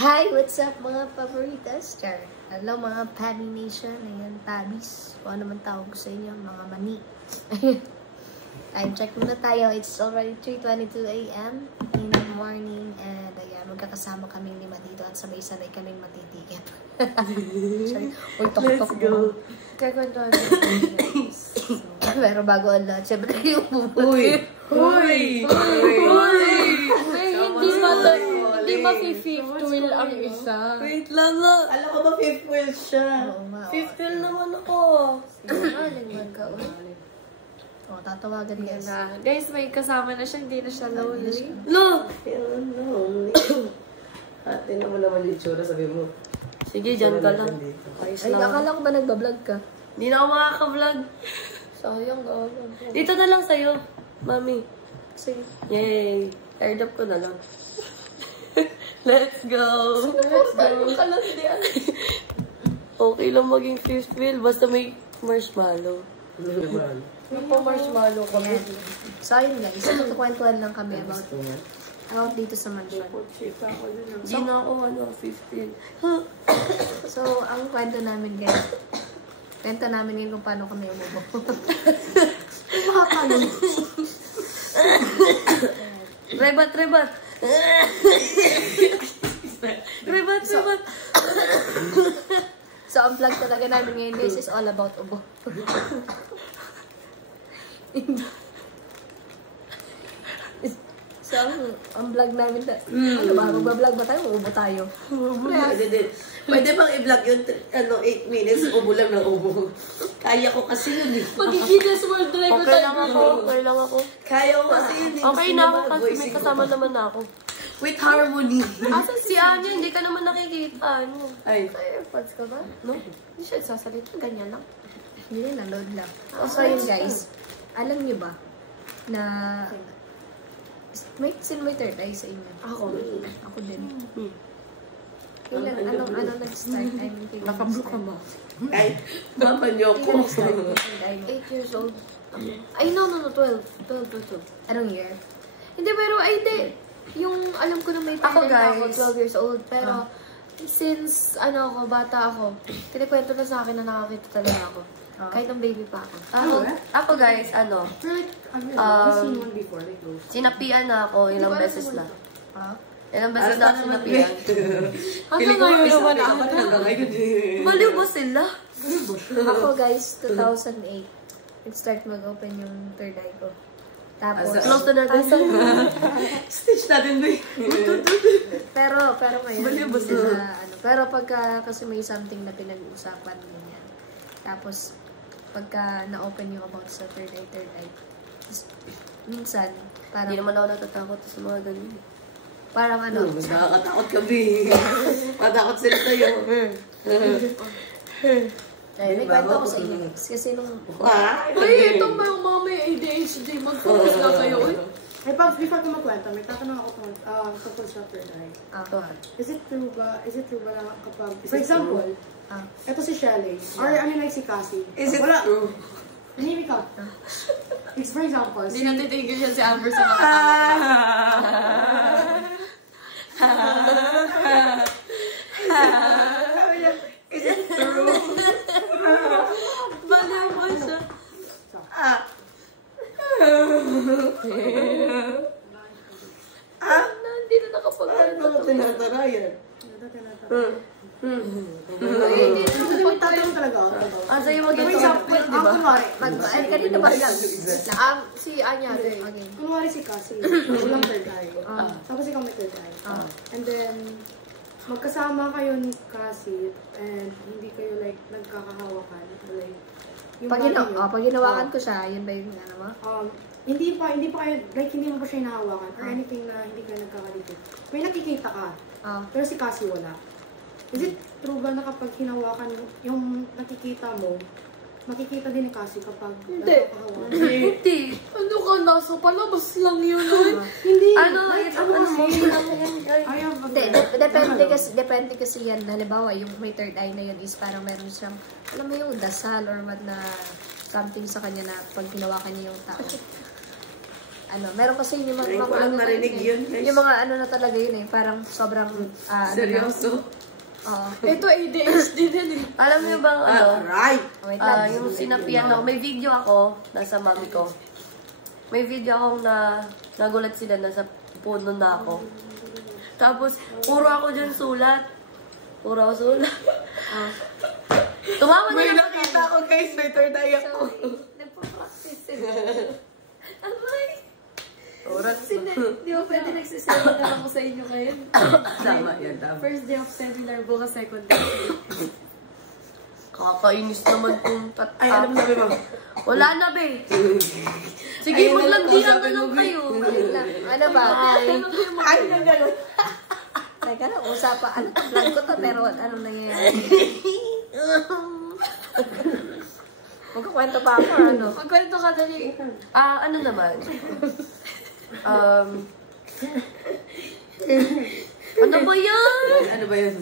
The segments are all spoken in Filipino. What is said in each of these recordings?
Hi! What's up mga favoritas? Char. Hello mga Pabby Nation. Ayan, Pabbies. Kung ano man tawag ko sa inyo, mga mani. Time check muna tayo. It's already 3:22 a.m. in the morning. And ayan, magkakasama kaming lima dito at sabay-sabay kaming matitikip. Sorry. Let's go. Kaya pero bago ang lahat, syempre yung Uy! Uy! Hindi ba fifth wheel ang isa? Wait lang nga. Alam ko ba fifth wheel siya? Fifth wheel naman ako. Lingwan ka ulit. O, tatawagan guys. Guys, may kasama na siya. Hindi na siya lonely. No! Lonely. Ate naman yung tsura, sabi mo. Sige, dyan ka lang. Ayos Ay, lang. akala ko ba nagbablog ka? Hindi na ako makaka-vlog. Sayang ka. Dito na lang sa'yo, mami. Sige. Yay! Aired up ko na lang. Let's go! Let's go. Okay lang maging fifth wheel, basta may marshmallow. May po marshmallow kami. So, ayun guys. Magkukwentuhan lang kami about dito sa mansion. Hindi na ako, fifth wheel. So, ang kwento namin guys, kwento namin ngayon kung paano kami umubo. Rebat! Rebat! So, ang vlog talaga namin ngayon guys is all about ubo. So, ang vlog namin, ano ba? Magbablog ba tayo? Uubo tayo. Pwede bang i-vlog yun, 8 minutes, ubo lang ng ubo. Kaya ko kasi yun eh. Mag-Guinness World Record tayo. Okay lang ako. Kaya ko kasi yun eh. Okay na ako kasi may kasama naman ako. With harmony. Asa si Anya? Hindi ka naman nakikita. Ano? Ay. AirPods ka ba? No? Hindi siya sasalita. Ganyan lang. Hindi na, load lang. So, yun guys. Alam niyo ba na sino may third eye sa inyo? Ako. Ako din. Kailan, anong nag-start? I mean, kailan Nakablo ka ba? Ay, mama niyo ko. Kailan nag-start yung third eye mo? 8 years old. Ay, no. 12. Anong year? Hindi, pero ay, hindi. Yung alam ko na may Ako, parent ako, guys. 12 years old. Pero, since, bata ako, kinikwento na sa akin na nakakita talaga ako. Kahit nung baby pa ako. Ako guys, sinapian na ako ilang beses na. Ilang beses na ako sinapian. Hanggang ngayon naman ako. Baliw ba sila? Ako guys, 2008. Nag-start mag-open yung third eye ko. Tapos, Close to natin. Stitch natin ba pero ngayon, Baliw ba hindi sila? na, pero pagka, kasi may something na pinag-uusapan ganyan. Tapos, pagka na-open yung about sa third eye, minsan, parang, Hindi naman ako natatakot sa mga ganun. parang Nakakatakot kami. Matakot sila sa'yo. may kwento ko sa inyo. Kasi nung, Uy, ito ba yung mga may ADHD? Mag-focus na kayo. Hey, Pops, before ko magkwento, may tatanong ako tungkol sa third eye. Is it true ba na kapag, for example, ito si Shelly, or like si Cassie. Is it true? Hindi ka. For example, Hindi natitigil siya si Amber sa Is it true? Baliw ba siya? Hindi na nakapagkanta. Ano tinatarayan? may tatanong talaga ako. Sa'yo For example, kanina ba lang? Si Anya. kunwari si Cassie, walang third eye. Tapos ikaw may third eye. And then, magkasama kayo ni Cassie, and hindi kayo like nagkakahawakan. Like, Pag ginawakan ko siya, yun ba yung mo? hindi pa kayo, like hindi mo pa siya hinahawakan or anything na hindi kayo nagkakalikot. May nakikita ka, pero si Cassie wala. Is it true ba na kapag hinawakan mo, yung nakikita mo, makikita din ni Cassie kapag nakakahawakan? Hindi. Ano ka, nasa palabas lang yun. Hindi. Depende kasi yan. Halimbawa, yung may third eye na yun is parang meron siyang, alam mo yung dasal or what na something sa kanya na pag hinawakan niya yung tao. meron kasi yung Ngayon ko lang narinig yun, guys. yung mga ano na talaga yun eh, parang sobrang, Seryoso? Oo. Ito, ADHD din eh. Alam niyo bang ano? Right! Wait lang. Yung sinapian ako, may video ako, nasa mami ko. May video akong nagulat sila, nasa puno na ako. Tapos, puro ako dyan sulat. Puro ako sulat. Tumawa May na nakita ko guys, may third eye ako. Nagpa-practice eh. Amay! Surat. Di ba pwede nagsiseminar ako sa inyo ngayon? Tama yan, tama. First day of seminar, bukas second day. Kakainis naman kung Ay, alam na ba? Wala na, be. Sige, maglandian na lang kayo. Ano ba? Ay, na gano'n. Teka lang, usapan. Ano to? Vlog ko to, pero ano nangyayari? Magkakwento pa ako, or ano? Magkwento ka dali. Ano naman? Ano ba yan? Ano ba yun?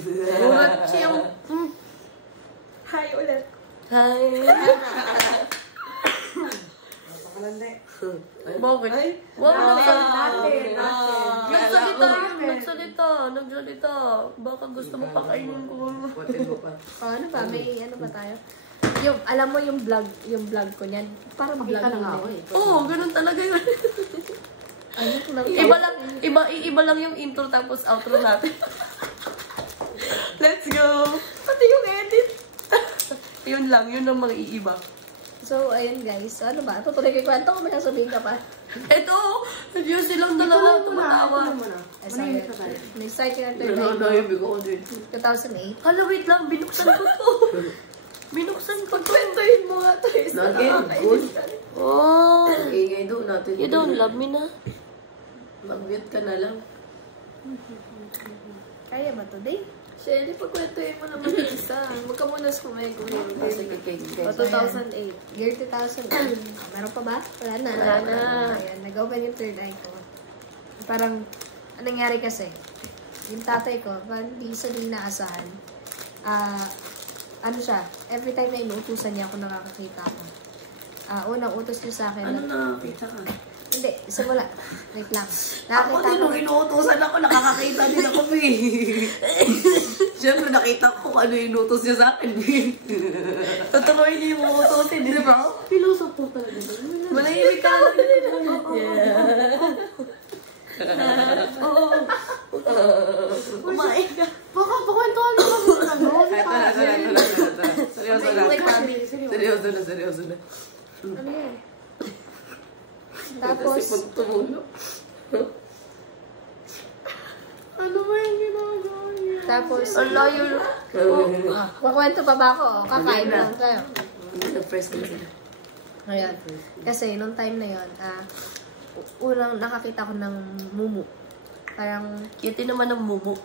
Hi ulit. Hi. Napakalandi. Bakit? Wow, nagsalita. Baka gusto mo pakainin ko. Butin mo pa. Ano ba? May ano ba tayo? Yung, alam mo yung vlog ko niyan. Parang vlog Kita na nga lang ako din. eh. Oo, ganun talaga yun. Ano ko lang. Iba lang yung intro tapos outro natin. Let's go! Pati yung edit. Yun lang, yun ang mga iiba. So, ayun guys. So, ano ba? Tutuloy ko yung kwento ko. May sasabihin ka pa. Ito, yun silang dalawa tumatawa. Ay, sorry. May start yung third Ano, eye yung bigo ko din. ko. 2008. Hala, wait lang, binuksan ko to. Binuksan ko to. Kwentuhin mo nga to. Good. Oh, Ingay doon natin. you don't love me na? Mag-mute ka na lang. Kaya ba today? Shelly, pagkwentuhin mo naman yung isa. Huwag ka muna sumay kung Sige, O, 2008. Year 2008. Meron pa ba? Wala na. Wala na. Ayan, nag-open yung third eye ko. Parang, anong nangyari kasi? Yung tatay ko, parang di sa di inaasahan. Ano siya, every time na inuutusan niya ako nakakakita ko. Unang utos niya sa akin. Ano na, kita ka? Hindi, simula. Wait lang. Ako Nakakita din, ko. nung inuutosan ako, nakakakita din ako, eh. Siyempre, nakita ko kung ano yung inutos niya sa akin, eh. Totoo hindi mo utusin, di ba? Pilosopo talaga. Malahimik ka lang. Kumain ka. Baka, pakwentuhan mo kami sa gano'n. Seryoso na. Seryoso na. Ano yan? Tapos, Kasi pag tumulog. Ano ba yung ginagawa niya? tapos, Ang layo. makwento pa ba ako? Kakain lang tayo. Nag-press na sila. Ayan. Kasi, nung time na yon, unang nakakita ko ng mumu. Parang, Cute naman ang mumu.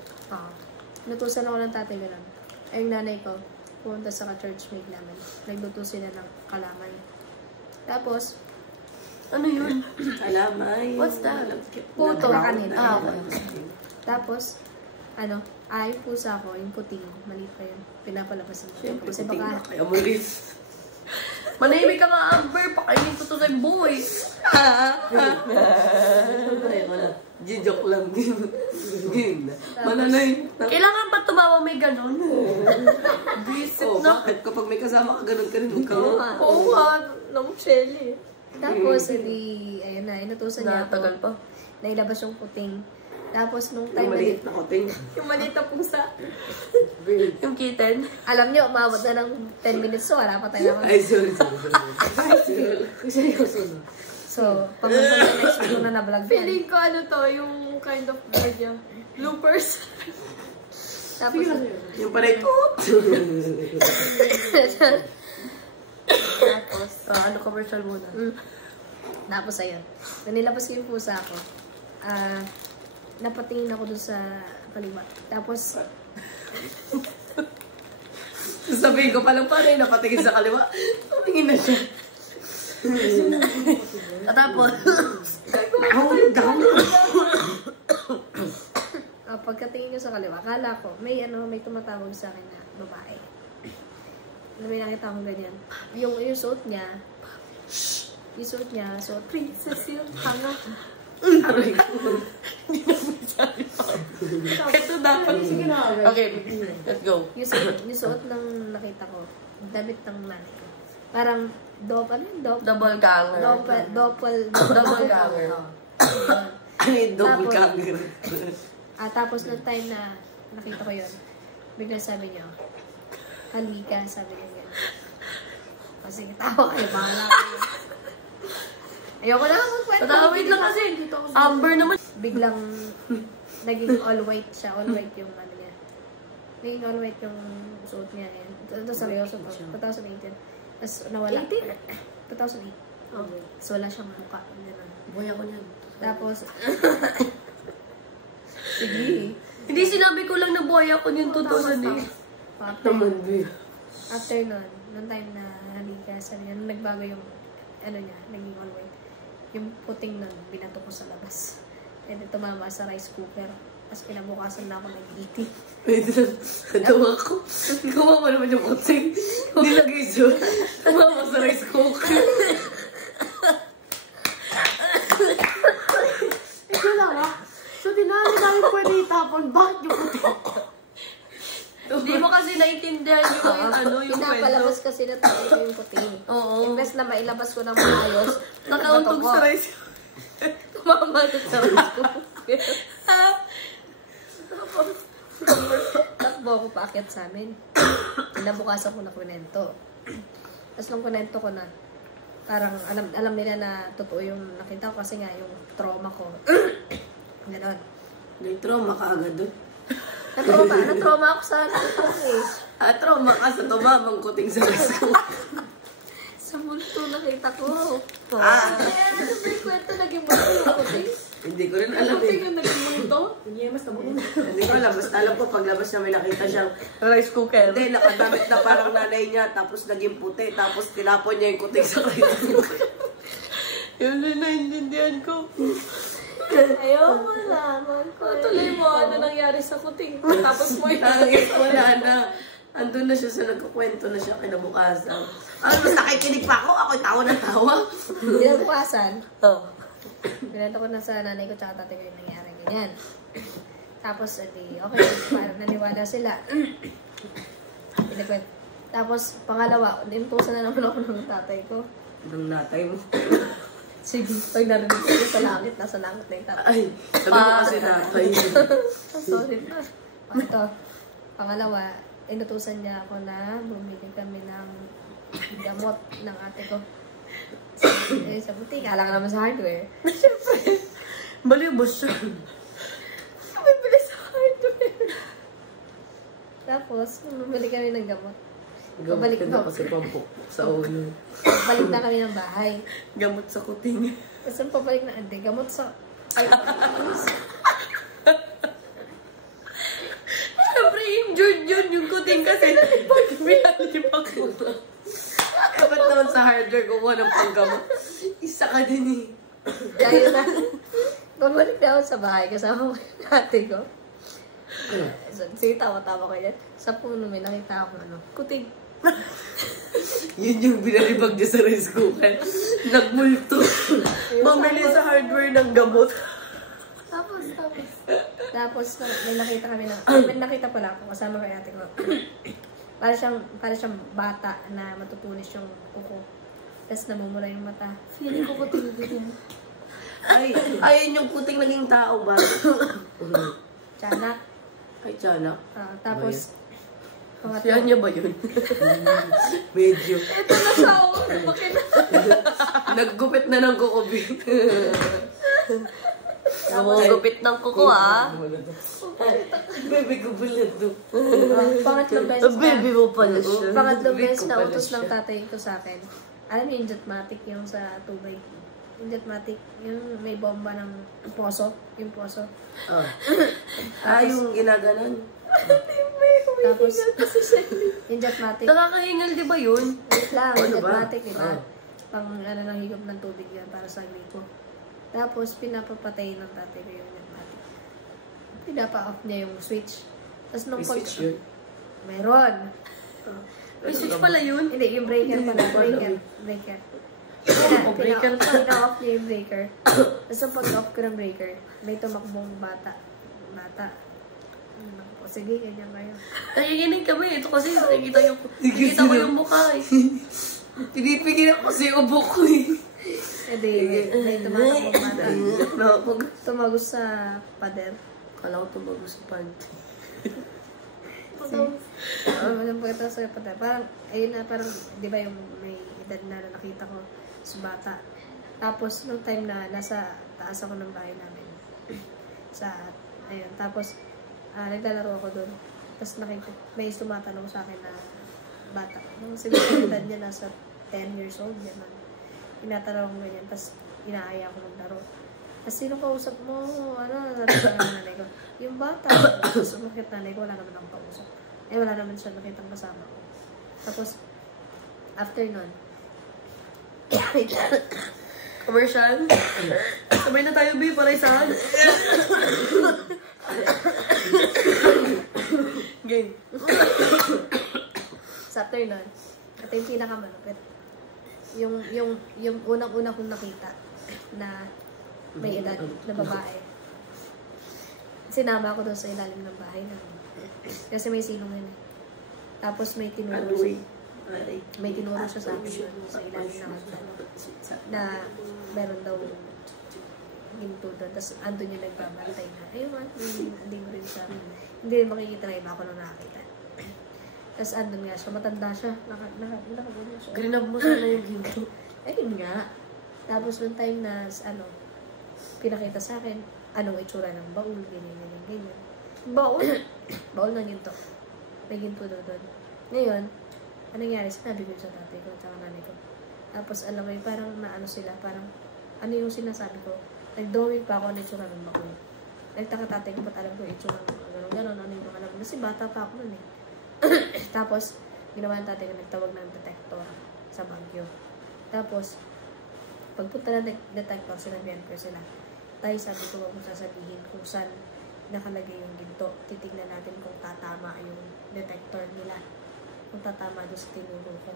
nutusan ako ng tatay ganun. Ay, yung nanay ko, pumunta sa ka-churchmate namin. Nagluto sila ng kalamay. Tapos, Ano yun? Kalamay. What's that? puto kanina. Okay. Tapos, yung pusa ko, yung puting, maliit pa yun. Pinapalabasan ko. Siyempre, Kasi puting baka, na kaya mulis. Manahimik ka nga, Amber. Pakainin ko to kay boys. Ay, wala. Joke lang. Mananay. Kailangan ba tumawa may ganun? Visit Oh, na. bakit? Kapag may kasama ka, ganun ka rin. Huwag ka Oo nga. nga. Oo nga, nung Shelly. Tapos, ayun na, inutusan niya ako. Natagal pa. Nailabas yung puting. Tapos, nung time Yung na maliit na koting. Yung maliit na pusa. Yung kitten. alam niyo, umabot na ng 10 minutes, so wala pa tayo naman. Ay, sorry. Seryoso na. So, pamunta na next week na na-vlog yan. Feeling ko ano to, yung kind of vlog niya. Bloopers. Tapos, Yung panay ko. tapos, Ano commercial muna? tapos ayun. Nung nilabas ko yung pusa ko, napatingin ako dun sa kaliwa. Tapos, Sabihin ko palang panay, napatingin sa kaliwa. Tumingin na siya. Tapos, pagkatingin ko sa kaliwa, akala ko, may tumatawag sa akin na babae. May nakita akong ganyan. Yung suot niya, yung suot niya, suot. Princess yung hanga. Aray ko. Hindi na masabi pa. Ito dapat. Sige na. Okay, let's go. Yung suot ng nakita ko, damit ng nanay ko. Parang, Double ganger. Double ganger. Ay, double ganger. Tapos nung time na nakita ko yun, bigla sabi niya, halika, sabi niya yan. Kasi tawa kayo, bahala kayo. Ayoko na magkwento. Tatawid lang kasi. Amber naman. Biglang naging all white siya. All white yung ano niya. Naging all white yung suot niya. Ito seryoso to. 2018. Tapos nawala. 2008. Oh. So wala siyang mukha. Boy ako niyan. Tapos, sige. Hindi sinabi ko lang na boy ako niyan 2008. After nun, nung time na halika, sabi niya, nung nagbago yung ano niya, naging all white. Yung puting nun, binato ko sa labas. And then tumama sa rice cooker. Tapos pinabukasan na ako nag-eating. Wait lang. Natawa ko. Kumawa naman yung puting. Nilagay siya. Tumama sa rice cooker. Ito lang ah. So, dinali namin pwede itapon. Bakit yung puting? Hindi mo kasi naiintindihan yung Pinapalabas kasi na tayo yung puting. Oo. Imbes na mailabas ko ng maayos, nakauntog sa rice. tumama sa rice cooker. Takbo ako paakyat sa amin. Kinabukasan ko na kunento. Tapos nung kunento ko na, parang alam nila na totoo yung nakita ko kasi nga yung trauma ko. Ganon. May trauma ka agad doon. Na-trauma ako sa nakita ko eh. Trauma ka sa tumamang kuting sa rice cooker. Sa multo nakita ko. Ano ba yung kwento naging multo yung kuting? Hindi ko rin alam eh. Tingnan naging multo. Hindi, mas nabuo. Hindi ko alam. Basta alam ko paglabas niya may nakita siyang rice cooker. Hindi, nakadamit na parang nanay niya. Tapos naging puti. Tapos tinapon niya yung kuting sa rice cooker. Yun na naintindihan ko. Ayoko malaman ko. Tuloy mo, ano nangyari sa kuting. Tapos mo yun. Wala na. Andun na siya sa nagkukwento na siya kinabukasan. Mas nakikinig pa ako. Ako'y tawa na tawa. Kinabukasan, Oh. binenta ko na sa nanay ko tsaka tatay ko yung nangyari ganyan. Tapos, okay, parang naniwala sila. Pinakwento. Tapos, pangalawa, nimpusan na naman ako ng tatay ko. Ng natay mo. Sige, pag narinig ko sa langit, nasa langit na yung tatay. Ay, sabi ko kasi natay. Sorry na. Ito, pangalawa, inutusan niya ako na bumili kami ng gamot ng ate ko. Sa butik, kala ka naman sa hardware. Siyempre, balibos siya. Bumili sa hardware. Tapos, bumili kami ng gamot. Gamot ka na kasi pampok sa ulo. Balik na kami ng bahay. Gamot sa kuting. Tapos pabalik na, hindi, gamot sa... Ay, Siyempre, injured yun yung kuting kasi pinalipak ko na. Dapat naman sa hardware kukuha ng panggamot. Isa ka din eh. Dahil na, bumalik na ako sa bahay kasama ko yung ate ko. Sige, tawa-tawa ko yan. Sa puno may nakita akong kuting. Yun yung binalibag niya sa rice cooker. Nagmulto. Mamili sa hardware ng gamot. Tapos, may nakita kami ng... May nakita pala ako kasama ko yung ate ko. para siyang bata na matutunis yung kuko. Tapos namumula yung mata. Feeling ko kuting din. Ay, ayun yung kuting naging tao ba? Tiyanak. Ay, tiyanak. Tapos, Siya niya ba yun? Medyo. Ito na siya. Bakit? Naggupit na ng kukubi. Gumugupit ng kuko, ah. Baby ko pala to. Pangatlong beses Baby mo pala siya. Pangatlong beses na utos ng tatay ko sa akin. Alam mo yung jetmatic yung sa tubig. Yung jetmatic, yung may bomba ng poso. Yung poso. Yung ginaganon. Tapos, yung jetmatic. Nakakahingal, di ba yun? Wait lang, Ano yung ba? jetmatic, diba? Pang ng higop ng tubig yan para sa gripo. Tapos, pinapapatay ng tatay ko yung jetmatic. Pinapa-off niya yung switch. Tapos nung May switch yun? Meron. May switch pala yun? Hindi, yung breaker pala. Breaker. breaker pa. Pina-off niya yung breaker. Tapos ang pag-off ko ng breaker, may tumakbong bata. O, sige, ganyan kayo. Nakikinig kami. Ito kasi nakikita ko yung mukha eh. Pinipigil ako kasi ubo ko eh. Edi, may tumakbong bata. Tumagos sa pader. Kala ko tumagos sa panty. Walang pagkatapos sa pader. Parang, ayun na, parang, di ba yung may edad na nakita ko sa bata. Tapos, nung time na nasa taas ako ng bahay namin. Ayun, tapos, naglalaro ako doon. Tapos may tumatanong sa akin na bata. Nung siguro edad niya nasa 10 years old, yan. Tinatanong ko ganyan, tapos inaaya ko maglaro. Tapos sino kausap mo? Sabi ko ng nanay ko. Yung bata. Tapos umakit nanay ko, wala naman akong kausap. Wala naman siya nakitang kasama ko. Tapos, after nun, Commercial? Sabay na tayo, babe, para isahan. Game. sa after nun, ito yung pinakamalupit. Yung unang-una kong nakita na may edad na babae. Sinama ako doon sa ilalim ng bahay namin. Kasi may silong yun eh. Tapos may tinuro siya sa akin doon sa ilalim ng na meron daw ginto doon. Tapos andun yung nagbabantay na. Ayun man, hindi mo rin siya. Hindi rin makikita na iba ako nung nakakita. Tapos andun nga siya, matanda siya. Nakagano siya. Grinab mo sana yung ginto. Ayun nga. Tapos one time na, pinakita sa akin, anong itsura ng baul, ganyan. Baul? Baul ng ginto. May ginto doon. Ngayon, anong nangyari? Sinabi ko sa tatay ko, tsaka nanay ko. Tapos alam mo yun, parang naano sila, parang, ano yung sinasabi ko? Nag-drawing pa ako ng itsura ng baul. Nagtaka tatay ko, ba't alam ko yung itsura ng gano'n, ano yung alam ko. Kasi bata pa ako nun eh. Tapos, ginawa ng tatay ko, nagtawag ng detector sa Baguio. Tapos, pagpunta ng detector, sinabihan ko sila. Tayo, sabi ko, huwag mo sasabihin kung saan nakalagay yung ginto. Titignan natin kung tatama yung detector nila. Kung tatama doon sa tinuro ko.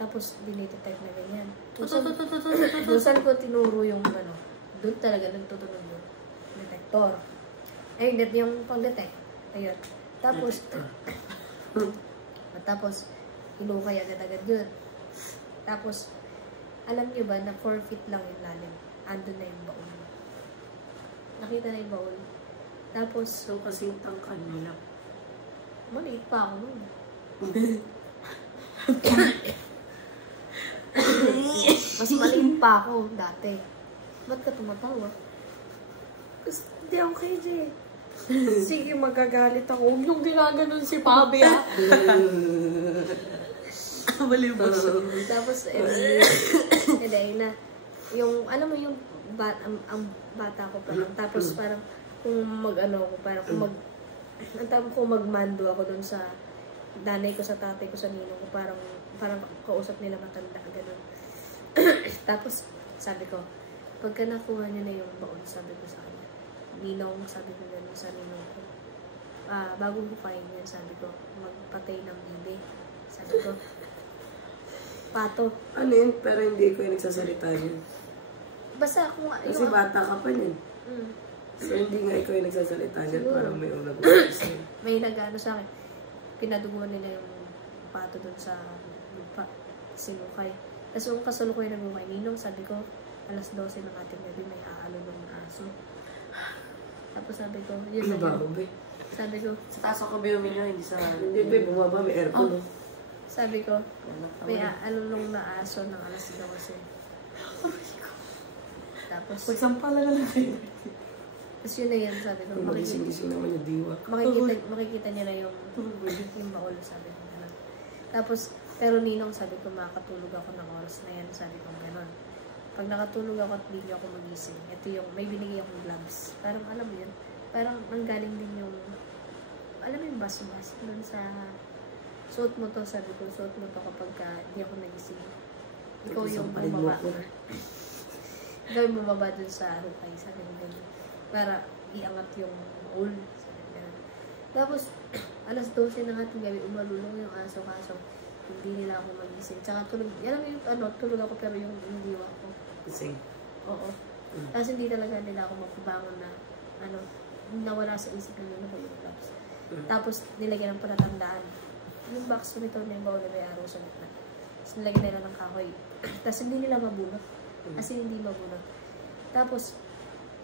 Tapos, dinidetect na ganyan. Kung saan ko tinuro yung ano, doon talaga nagtutunog yung detector. Ayun, yung pang-detect. Ayun. Tapos, hinukay agad-agad yun. Tapos, alam niyo ba na 4 feet lang yung lalim. Andun na yung baul. Nakita na yung baul. Tapos, So, kasing tangkan mo lang. maliit pa ako nun. Mas maliit pa ako dati. Ba't ka tumatawa? Kasi hindi ako kay Jay. Sige, magagalit ako. Huwag niyong ginaganon si Pabi, ha? Baliw ba siya? Tapos, hindi na. Yung, alam mo yung, ang bata ko pa lang. Tapos parang, kung mag-ano ako, parang kung ang tawag ko magmando ako dun sa nanay ko, sa tatay ko, sa ninong ko, parang kausap nila matanda, gano'n. Tapos, sabi ko, pagka nakuha niya na yung baon, sabi ko sa kanya, ninong, sabi ko gano'n sa ninong ko, bago bukayin niya, sabi ko, magpatay ng bibi. Sabi ko, pato. Ano yun? Pero hindi ko yung nagsasalita yun. Basta kung Kasi bata ka pa yun. So, hindi nga ikaw yung nagsasalita niyan. Parang may unang sa'yo. may nag-ano sa akin, pinadugo nila yung pato dun sa lupa, sinukay. Tapos yung kasulukoy ng bukay, ninong, sabi ko, alas 12 ng ating gabi, may aalo ng aso. Tapos sabi ko, yun na yun. Sabi ko, Sa taas ako biyumin niya, hindi sa... Hindi ba, bumaba, may aircon. sabi ko, may aalulong na aso ng alas 12. Tapos, Pagsampala na kayo. tapos yun na yan, sabi ko, Magising-gising naman yung diwa. makikita niya na yung baul, sabi ko, gano'n. Tapos, pero ninong, sabi ko, makakatulog ako ng oras na yan, sabi ko, gano'n. Pag nakatulog ako at hindi ako magising, ito yung, may binigay akong gloves. Parang, alam mo yun, parang ang galing din yung, alam mo yung bas-bas, doon sa, suot mo to, sabi ko, suot mo to kapag hindi ako nagising. Ikaw yung bumaba. Ikaw yung bumaba dun sa hukay, sabi ko, gano'n. Para iangat yung baul. Tapos, alas 12 na nga gabi, umalulong yung aso-kaso. Hindi nila ako magising. Tsaka tulog, alam mo yung tulog ako pero yung diwa ko. Gising. Oo. Tapos hindi talaga nila ako mapabangon na, nawala sa isip nila ko yung gloves. Tapos nilagyan ng palatandaan. Yung box ko nito na yung bawal na may araw sa gitna. Tapos nilagyan nila ng kahoy. Tapos hindi nila mabunot. Kasi hindi mabunot. Tapos,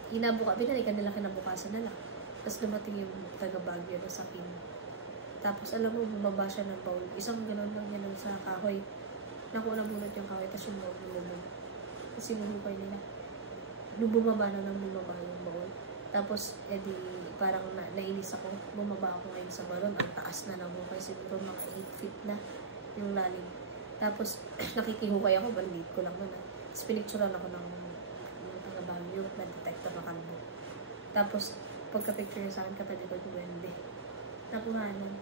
binalikan nila kinabukasan na lang. Tapos dumating yung taga-Baguio na sa akin. Tapos alam mo, bumaba siya ng bowl. Isang gano'n lang yan sa kahoy. Nakuha na bunot yung kahoy, tapos yung bowl lumubog. Tapos sinuhukay nila. Nung bumaba na nang bumaba yung bowl. Tapos, parang nainis ako. Bumaba ako ngayon sa balon. Ang taas na ng hukay. Siguro mga 8 feet na yung lalim. Tapos, nakikihukay ako. Bandit ko lang na. Tapos, pinicturan ako ng taga-Baguio na detector na kalbo. Tapos, pagka-picture niya sa akin, katabi ko yung Wendy. Nakuhanan.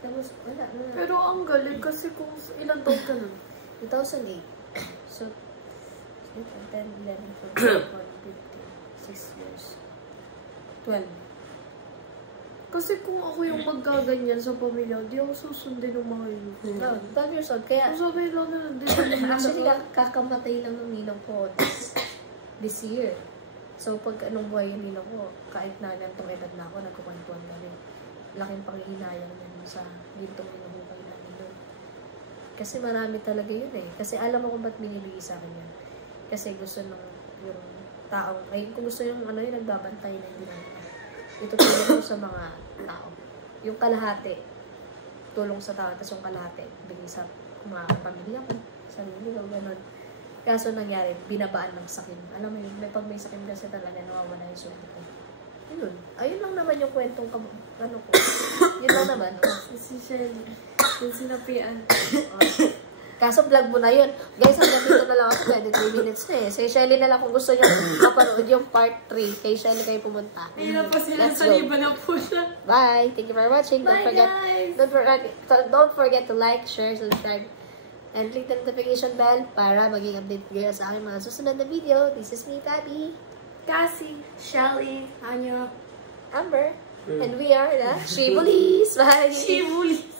Tapos, wala. Pero ang galing kasi kung ilang taon ka na? 2008. So, 10, 11, 12, 14, 15, 6 years. 12. Kasi kung ako yung magkaganyan sa pamilya, di ako susundin ng mga yun. No, 12 years old. Kaya, sabi lang na actually, kakamatay lang ng ninang ko this year. So, pag anong buhay yung ninang ko, kahit na gantong edad na ako, nagkukwentuhan kami. Laking panghihinayang yan sa gintong inuhukay namin doon. Kasi marami talaga yun eh. Kasi alam mo kung ba't binibigay sa akin yan. Kasi gusto ng yung tao. Ay, kung gusto yung yung nagbabantay na hindi namin. Itutulong ko sa mga tao. Yung kalahati, tulong sa tao, tapos yung kalahati, bigay sa mga pamilya ko, sarili ko, gano'n. Kaso nangyari, binabaan ng sakin. Alam mo yun, pag may sakin kasi talaga, nawawala yung swerte ko. Yun. Ayun lang naman yung kwentong ko. Yun lang naman. Si Shelly. Yung sinapian. Kaso vlog mo na yun. Guys, hanggang dito na lang ako. 23 minutes na eh. Say Shelly na lang kung gusto nyo mapanood yung part 3. Kay Shelly kayo pumunta. Ayun na pa sila. Saliba na po siya. Bye. Thank you for watching. Bye, guys. Don't forget to like, share, subscribe, and click the notification bell para maging update kayo sa aking mga susunod na video. This is me, Tabby, Cassie, Shelly, Anya. Amber, and we are the Shibulis. Bye! Shibulis.